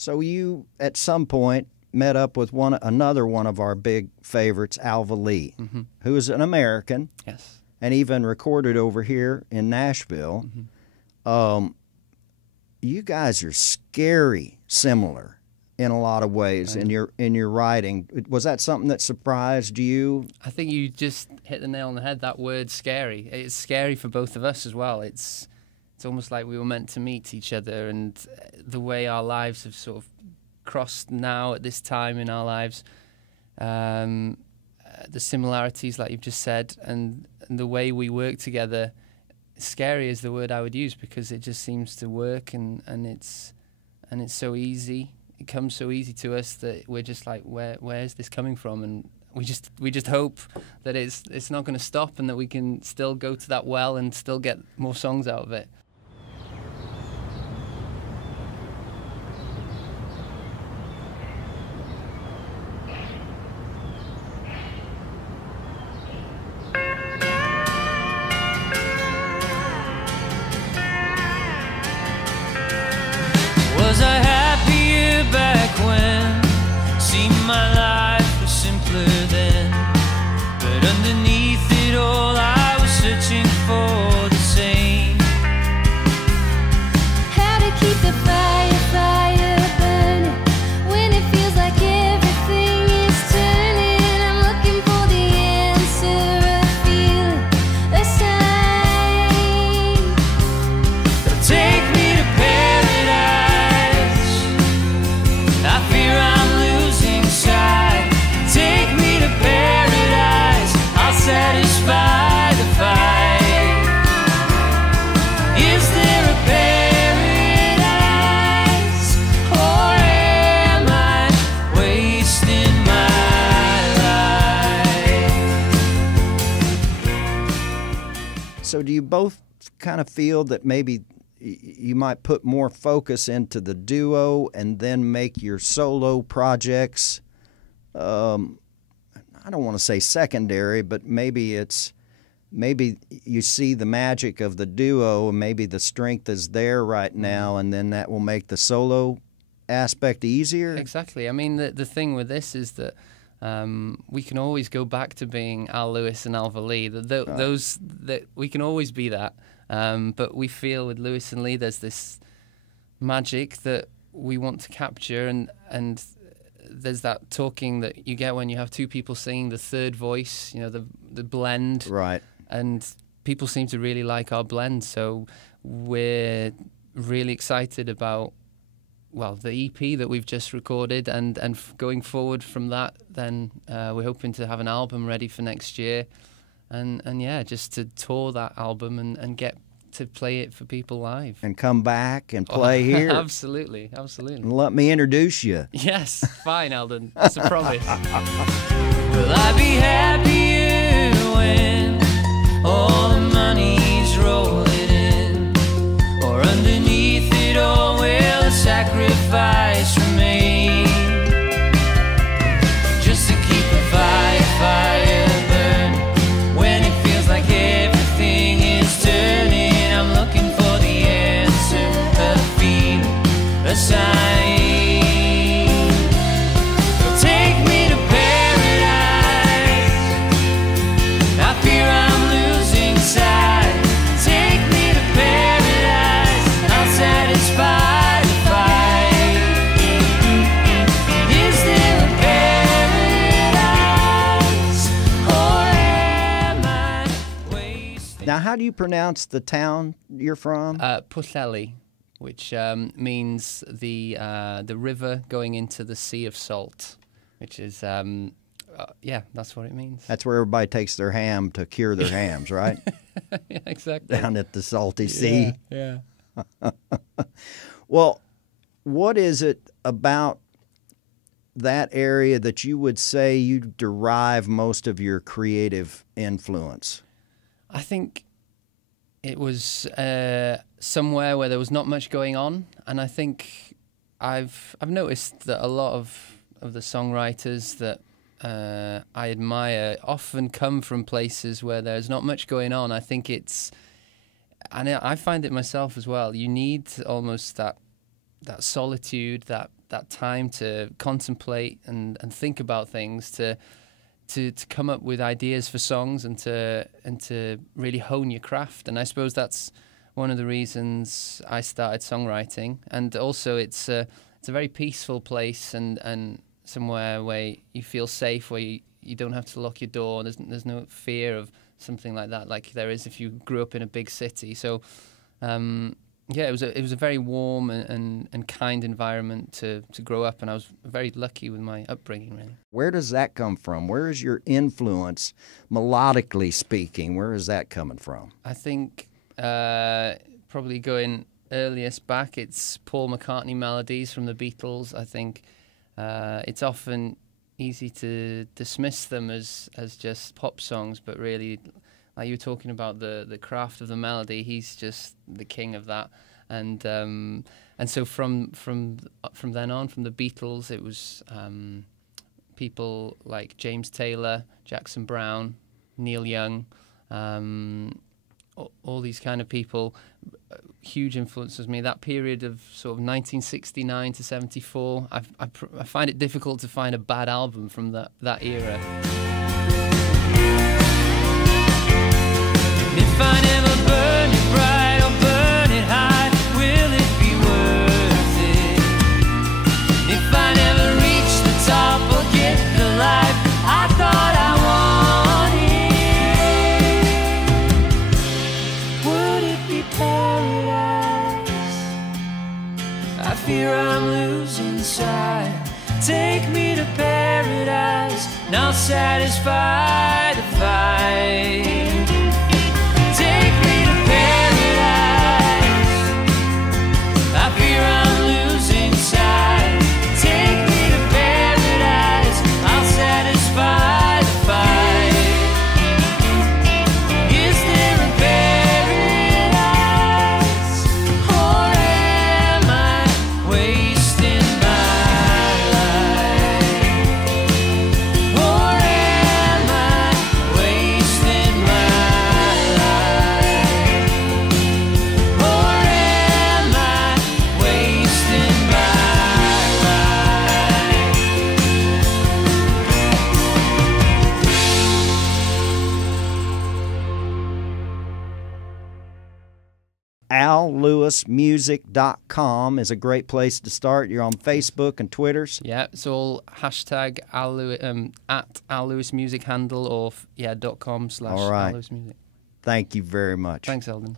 So you, at some point, met up with another one of our big favorites, Alva Lee, who is an American. Yes. And even recorded over here in Nashville. You guys are scary similar in a lot of ways in your writing. Was that something that surprised you? I think you just hit the nail on the head. That word, scary. It's scary for both of us as well. It's almost like we were meant to meet each other, and the way our lives have sort of crossed now at this time in our lives, the similarities, like you've just said, and the way we work together. Scary is the word I would use, because it just seems to work, and it's so easy. It comes so easy to us that we're just like, where is this coming from? And we just hope that it's not going to stop, and that we can still go to that well and still get more songs out of it. Was I happier back when? Seemed my life was simpler then. But underneath it all, I was searching for the same. How to keep the fire burning when it feels like everything is turning. I'm looking for the answer, a feeling, a sign. Take me to paradise. I fear I'm losing sight. Take me to paradise. I'll satisfy the fight. Is there a paradise, or am I wasting my life? So do you both kind of feel that maybe you might put more focus into the duo and then make your solo projects, I don't want to say secondary, but maybe you see the magic of the duo, and maybe the strength is there right now, and then that will make the solo aspect easier? Exactly. I mean, the thing with this is that we can always go back to being Al Lewis and Alva Lee. Those that we can always be that. But we feel with Lewis and Lee, there's this magic that we want to capture, and there's that talking that you get when you have two people singing, the third voice, the blend. Right. And people seem to really like our blend, so we're really excited about, well, the EP that we've just recorded, and going forward from that, then we're hoping to have an album ready for next year. And yeah, just to tour that album and get to play it for people live. And come back and play here. Absolutely, absolutely. And let me introduce you. Yes, fine, Eldon. That's a promise. Will I be happier when all the money's rolling in? Or underneath it all, will a sacrifice remain? Just to keep the fire burning when it feels like everything is turning. I'm looking for the answer, a feeling, a sign. Take me to paradise. I fear I'm losing sight. Take me to paradise. I'll satisfy the fight. Is there a paradise, or am I wasting? Now, how do you pronounce the town you're from? Pwllheli, which means the river going into the Sea of Salt, which is, yeah, that's what it means. That's where everybody takes their ham to cure their hams, right? Yeah, exactly. Down at the salty sea. Yeah. Well, what is it about that area that you would say you derive most of your creative influence? I think it was somewhere where there was not much going on, and I think I've noticed that a lot of the songwriters that I admire often come from places where there's not much going on. I think it's, and I find it myself as well, you need almost that solitude, that time to contemplate and think about things, to come up with ideas for songs and to really hone your craft. And I suppose that's one of the reasons I started songwriting. And also it's a very peaceful place and somewhere where you feel safe, where you don't have to lock your door. There's no fear of something like that, like there is if you grew up in a big city. So yeah, it was a very warm and kind environment to grow up, and I was very lucky with my upbringing, really. Where does that come from? Where is your influence, melodically speaking? Where is that coming from? I think probably going earliest back, it's Paul McCartney melodies from the Beatles. I think it's often easy to dismiss them as just pop songs, but really, like you were talking about the craft of the melody, he's just the king of that. And so from then on, from the Beatles, it was people like James Taylor, Jackson Browne, Neil Young, all these kind of people, huge influences me. That period of sort of 1969 to 74, I find it difficult to find a bad album from that era. If I never burn it bright or burn it high, will it be worth it? If I never reach the top or get the life I thought I wanted, would it be paradise? I fear I'm losing sight. Take me to paradise, and I'll satisfy the fight. Take me to paradise, I fear I'm losing sight. Take me to paradise, I'll satisfy the fight. Is there a paradise, or am I wasting my life? Or am I wasting my life? Or am I wasting my life? AlLewisMusic.com is a great place to start. You're on Facebook and Twitters. Yeah, it's all hashtag at Al Lewis Music handle or .com/Al All right. Lewis Music. Thank you very much. Thanks, Eldon.